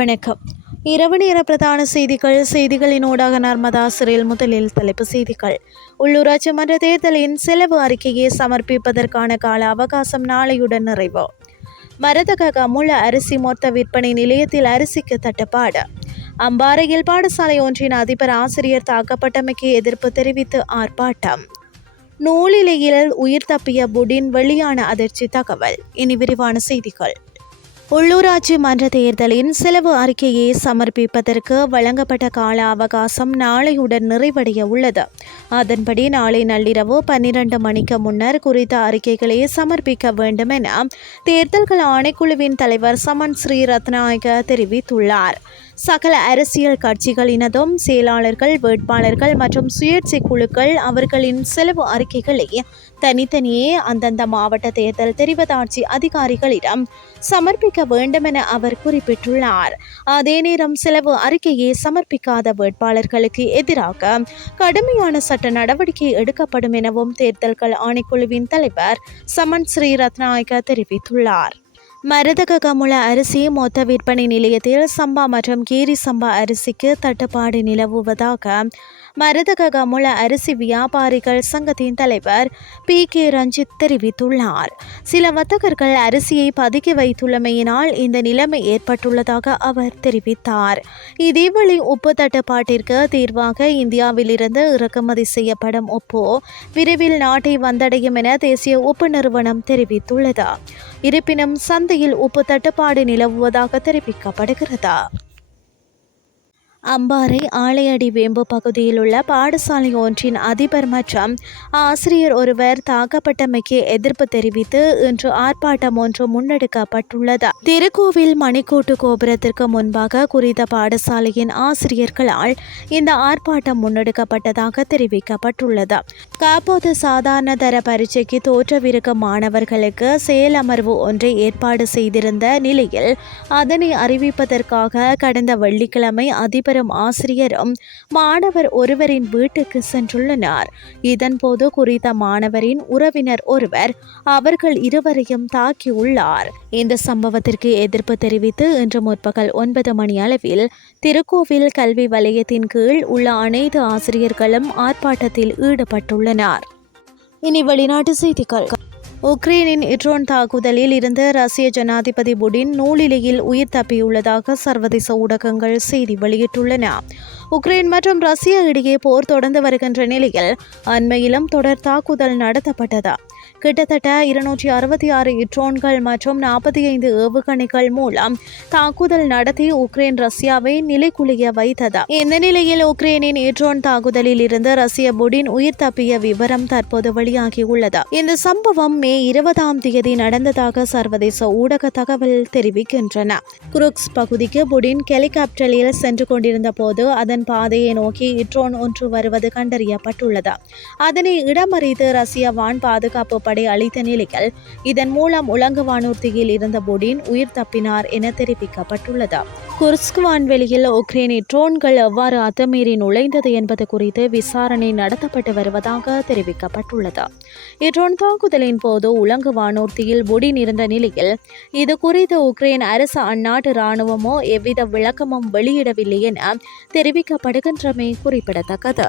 வணக்கம். இரவு நேர பிரதான செய்திகள் செய்திகளின் ஊடாக நர்மதா சிறையில் முதலில் தலைப்பு செய்திகள். உள்ளூராட்சி மன்ற தேர்தலின் செலவு அறிக்கையை சமர்ப்பிப்பதற்கான கால அவகாசம் நாளையுடன் நிறைவு. மரதக கமுள அரிசி மொத்த விற்பனை நிலையத்தில் அரிசிக்கு தட்டுப்பாடு. அம்பாறையில் பாடசாலை ஒன்றின் அதிபர் ஆசிரியர் தாக்கப்பட்டமைக்கு எதிர்ப்பு தெரிவித்து ஆர்ப்பாட்டம். நூலிலையில் உயிர் தப்பிய புடின் வெளியான அதிர்ச்சி தகவல். இனி விரிவான செய்திகள். உள்ளூராட்சி மன்ற தேர்தலின் செலவு அறிக்கையை சமர்ப்பிப்பதற்கு வழங்கப்பட்ட கால அவகாசம் நாளையுடன் நிறைவடைய உள்ளது. அதன்படி நாளை நள்ளிரவு பன்னிரண்டு மணிக்கு முன்னர் குறித்த அறிக்கைகளை சமர்ப்பிக்க வேண்டும் என தேர்தல்கள் ஆணைக்குழுவின் தலைவர் சமன் ஸ்ரீ ரத்நாயக தெரிவித்துள்ளார். சகல அரசியல் கட்சிகளினதும் செயலாளர்கள் வேட்பாளர்கள் மற்றும் சுயேட்சை குழுக்கள் அவர்களின் செலவு அறிக்கைகளை தனித்தனியே அந்தந்த மாவட்ட தேர்தல் தெரிவதாட்சி அதிகாரிகளிடம் சமர்ப்பிக்க வேண்டும் என அவர் குறிப்பிட்டுள்ளார். அதே நேரம் செலவு அறிக்கையை சமர்ப்பிக்காத வேட்பாளர்களுக்கு எதிராக கடுமையான சட்ட நடவடிக்கை எடுக்கப்படும் எனவும் தேர்தல்கள் ஆணைக்குழுவின் தலைவர் சமன் ஸ்ரீ ரத்நாயக தெரிவித்துள்ளார். மரதக கமுள அரிசி மொத்த விற்பனை நிலையத்தில் சம்பா மற்றும் கீரி சம்பா அரிசிக்கு தட்டுப்பாடு நிலவுவதாக மரதக கமுள அரிசி வியாபாரிகள் சங்கத்தின் தலைவர் பி கே ரஞ்சித் தெரிவித்துள்ளார். சில வர்த்தகர்கள் அரிசியை பதுக்கி வைத்துள்ளமையினால் இந்த நிலைமை ஏற்பட்டுள்ளதாக அவர் தெரிவித்தார். இதேவேளை உப்பு தட்டுப்பாட்டிற்கு தீர்வாக இந்தியாவிலிருந்து இறக்குமதி செய்யப்படும் உப்பு விரைவில் நாட்டை வந்தடையும் என தேசிய உப்பு நிறுவனம் தெரிவித்துள்ளது. இருப்பினும் சந்தையில் உப்பு தட்டுப்பாடு நிலவுவதாக தெரிவிக்கப்படுகிறது. அம்பாறை ஆலையடி வேம்பு பகுதியில் உள்ள பாடசாலை ஒன்றின் அதிபர் மற்றும் ஆசிரியர் ஒருவர் தாக்கப்பட்டமைக்கு எதிர்ப்பு தெரிவித்து இன்று ஆர்ப்பாட்டம் ஒன்று முன்னெடுக்கப்பட்டுள்ளது. திருக்கோவில் மணிக்கூட்டு கோபுரத்திற்கு முன்பாக குறித்த பாடசாலையின் ஆசிரியர்களால் இந்த ஆர்ப்பாட்டம் முன்னெடுக்கப்பட்டதாக தெரிவிக்கப்பட்டுள்ளது. காப்போது சாதாரண தர பரீட்சைக்கு தோற்றவிருக்கும் மாணவர்களுக்கு செயலமர்வு ஒன்றை ஏற்பாடு செய்திருந்த நிலையில் அதனை அறிவிப்பதற்காக கடந்த வெள்ளிக்கிழமை அதிபரும் ஆசிரியரும் மாணவர் ஒருவரின் வீட்டுக்கு சென்றுள்ளனர். இதன்போது குறித்த மாணவரின் உறவினர் ஒருவர் அவர்கள் இருவரையும் தாக்கியுள்ளார் இந்த சம்பவத்திற்கு எதிர்ப்பு தெரிவித்து இன்று முற்பகல் ஒன்பது மணி அளவில் திருக்கோவில் கல்வி வலயத்தின் கீழ் உள்ள அனைத்து ஆசிரியர்களும் ஆர்ப்பாட்டத்தில் ஈடுபட்டுள்ளனர். இனி வெளிநாட்டு செய்திகள். உக்ரைனின் இட்ரோன் தாக்குதலில் இருந்து ரஷ்ய ஜனாதிபதி புடின் நூலிலையில் உயிர் தப்பியுள்ளதாக சர்வதேச ஊடகங்கள் செய்தி வெளியிட்டுள்ளன. உக்ரைன் மற்றும் ரஷ்யா இடையே போர் தொடர்ந்து வருகின்ற நிலையில் அண்மையிலும் தொடர் தாக்குதல் நடத்தப்பட்டது. கிட்டத்தட்ட இருநூற்றி அறுபத்தி ஆறு இட்ரோன்கள் மற்றும் நாற்பத்தி ஐந்து ஏவுகணைகள் மூலம் தாக்குதல் நடத்தி உக்ரைன் ரஷ்யாவை நிலைக்குலைய வைத்தது. இந்த நிலையில் உக்ரைனின் இட்ரோன் தாக்குதலில் இருந்து ரஷ்ய புடின் உயிர் தப்பிய விவரம் தற்போது வெளியாகியுள்ளது. இந்த சம்பவம் மே இருபதாம் தேதி நடந்ததாக சர்வதேச ஊடக தகவல் தெரிவிக்கின்றன. குருக்ஸ் பகுதிக்கு புடின் ஹெலிகாப்டரில் சென்று கொண்டிருந்த போது அதன் பாதையை நோக்கி இட்ரோன் ஒன்று வருவது கண்டறியப்பட்டுள்ளது. அதனை இடமறித்து ரஷ்ய வான் பாதுகாப்பு படை அளித்த நிலையில் இதன் மூலம் உலங்கு வானூர்தியில் இருந்த புடின் உயிர் தப்பினார் என தெரிவிக்கப்பட்டுள்ளது. குர்ஸ்க் வான்வெளியில் உக்ரைனின் ட்ரோன்கள் எவ்வாறு அத்துமீறி நுழைந்தது என்பது குறித்து விசாரணை நடத்தப்பட்டு வருவதாக தெரிவிக்கப்பட்டுள்ளது. இட்ரோன் தாக்குதலின் போது உலங்கு வானூர்தியில் புடின் இருந்த நிலையில் இது குறித்து உக்ரைன் அரசு அந்நாட்டு இராணுவமோ எவ்வித விளக்கமும் வெளியிடவில்லை என தெரிவிக்கப்படுகின்றமை குறிப்பிடத்தக்கது.